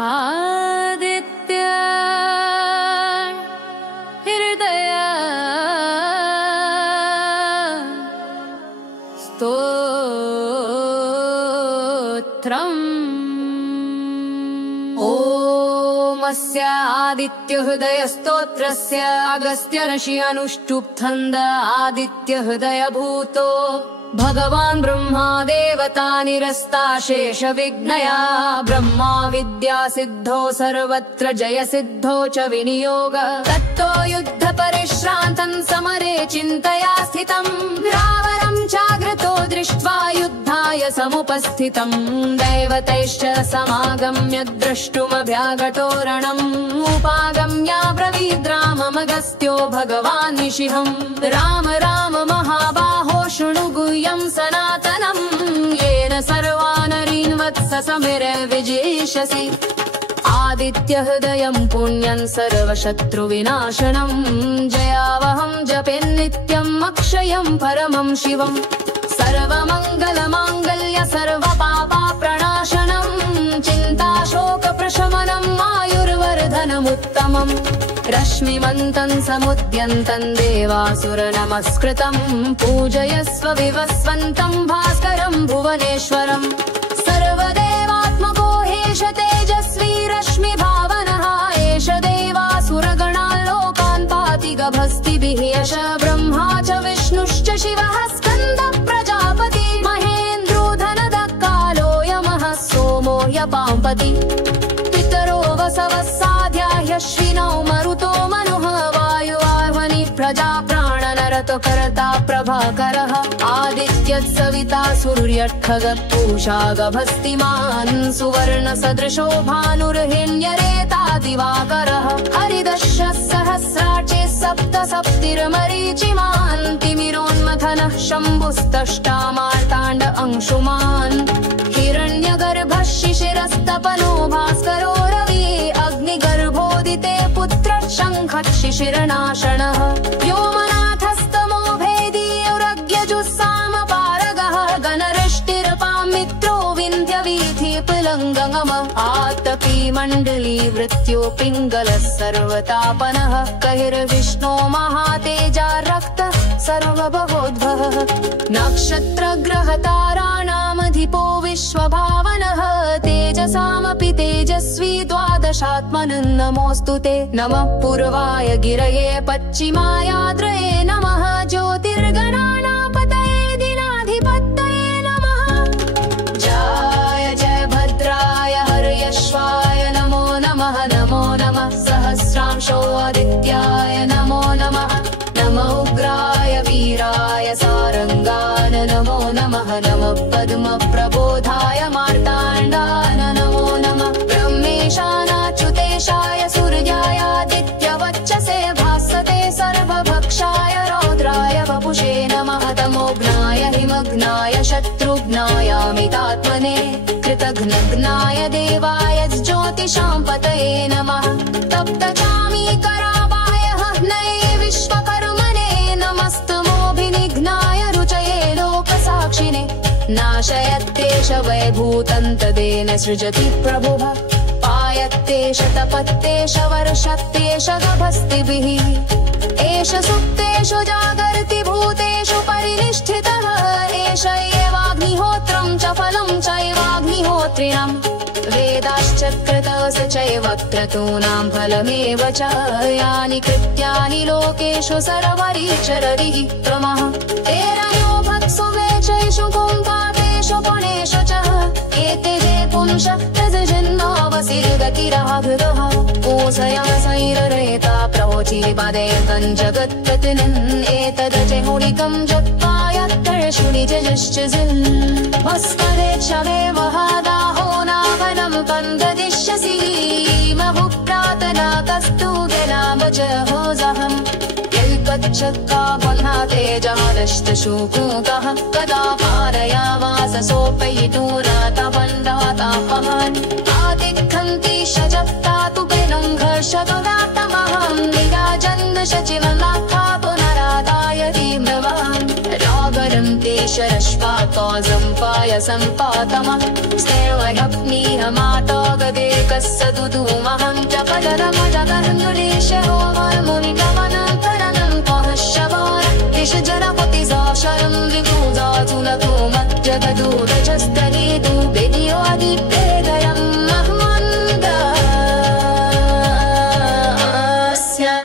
आदित्य हृदय स्तोत्रम्। ओमस्य आदित्य हृदय स्तोत्रस्य अगस्त्य ऋषि अनुष्टुप् छन्द आदित्य हृदय भूतो भगवान् ब्रह्मा देवता निरस्ताशेष विघ्नया ब्रह्मा विद्या सिद्धो सर्वत्र जय सिद्धो च विनियोग तत्तो युद्ध परिश्रान्तम् समरे चिन्तया स्थितम् रावणम् चाग्रतो दृष्ट्वा युद्धाय समुपस्थितम् दैवतैश्च समागम्य द्रष्टुमभ्यागतोरणम् उपागम्याब्रवीद् राममगस्त्यो भगवान् निशिहम् राम राम महाबाहो शृणु गुह्यं सनातनम् येन सर्वानरीन् वत्स समिरे विजेष्यसि आदित्य हृदयं पुण्यं सर्वशत्रुविनाशनम् जयावहं जपे नित्यम् अक्षयं परमं शिवम् सर्वमङ्गलमाङ्गल्य सर्वपापप्रणाशनम् चिन्ताशोकप्रशमनम् आयुर्वर्धनमुत्तमम् रश्मिमन्तम् समुद्यन्तम् देवासुर नमस्कृतम् पूजयस्व विवस्वन्तम् भास्करम् भुवनेश्वरम् सर्वदेवात्मको हेश तेजस्वी रश्मिभावनः एष देवासुरगणाल्लोकान् पाति गभस्तिभिः यश ब्रह्मा च विष्णुश्च शिवः स्कन्द प्रजापति महेन्द्रो धनदः कालो यमः सोमो ह्यपाम्पति पितरो वसवः साध्याह्यश्विनौ मरुतो मनुः वायुवाह्वनि प्रजा प्राणनरतो कर्ता प्रभाकरः आदित्यः सविता सूर्यः पूषा गभस्तिमान् सुवर्ण सदृशो भानुर्हिण्यरेता दिवाकरः हरिदशः सहस्राचे सप्त सप्तिर्मरीचिमान् तिमिरोन्मथनः शम्भुस्तष्टा मार्ताण्ड अंशुमान् हिरण्यगर्भः शिशिरस्तपनो भास्करो रवि अग्निगर्भोदिते पुत्रः शङ्खः शिशिरनाशनः व्योमनाथस्तमो भेदी युरग्यजुस्सामपारगः गणरिष्टिरपां मित्रो विन्ध्यवीथिपिलङ्गम आतपी मण्डली वृत्यो पिङ्गलः सर्वतापनः कहिर्विष्णो महातेजा रक्तः सर्वभवोद्भवः नक्षत्रग्रहताराणामधिपो विश्वभावनः तेजसामपि तेजस्वी द्वादशात्मनः नमोऽस्तु ते नमः पूर्वाय गिरये पश्चिमायाद्रये नमः ज्योतिर्गणानापतये दिनाधिपतये नमः जय जय भद्राय हर्यश्वाय नमो नमः सहस्रांशो आदित्याय नमो नमः नमो उग्राय वीराय सारंगान नमो नमः पद्मप्रबोधाय मार्ताण्डान नमो नमः ब्रह्मेशानाच्युतेशाय सूर्याय आदित्यवच्चसे भासते सर्वभक्षाय रौद्राय वपुषे नमः तमोघ्नाय हिमघ्नाय शत्रुघ्नायामितात्मने कृतघ्नघ्नाय देवाय ज्योतिषां पतये नमः तप्तचामीकरावाय हनये विश्वकर्मणे नमस्तमोभिनिघ्नाय रुचये लोकसाक्षिणे नाशयत्येष वैभूतं तदेन सृजति प्रभुः पायत्येष तपत्येष वर्षत्येष गभस्तिभिः एष सुप्तेषु जागर्ति भूतेषु परिनिष्ठितः एष एवाग्निहोत्रं च फलं चैवाग्निहोत्रिणम् वेदाश्च क्रतस चैव क्रतूनां फलमेव च यानि कृत्यानि लोकेषु सर्वरीचररिः त्वमः तेरयो भक्सु वेचैषु कुम्पापेषु पुणेषु च एते जे पुंश तजन्मावसिर्गतिराघृतः ओसयासैररेता प्रवोचि पदे कञ्जगत्पतिनन् एतदजहुलिकं जत्पायत्तर्षु निजश्च जिन् भस्मरे क्षवे वहादाहो नावनं कन्ददिष्यसि महुप्रातना कस्तु गिलामजहोजहम् यल्कच्छक्का बह्नाते जहादष्टशूकूकः कदा पारयावाससोपयितूनातबन्धातापहान् आदिघ्नन्ति शजत्तातु घर्षगदातमहं निराजन्न शचिवनाथा पुनरादाय धीम्रवान् रागरं ते शरश्वातोजं पायसं पातमः स्नेहयप्नीह माता गदेक सदुदुमहं च पदरमजगन्मुनीशरोममुनिगमनं पहशवार ईश जरपति साक्षरं विभुजातुलतो मज्जगदु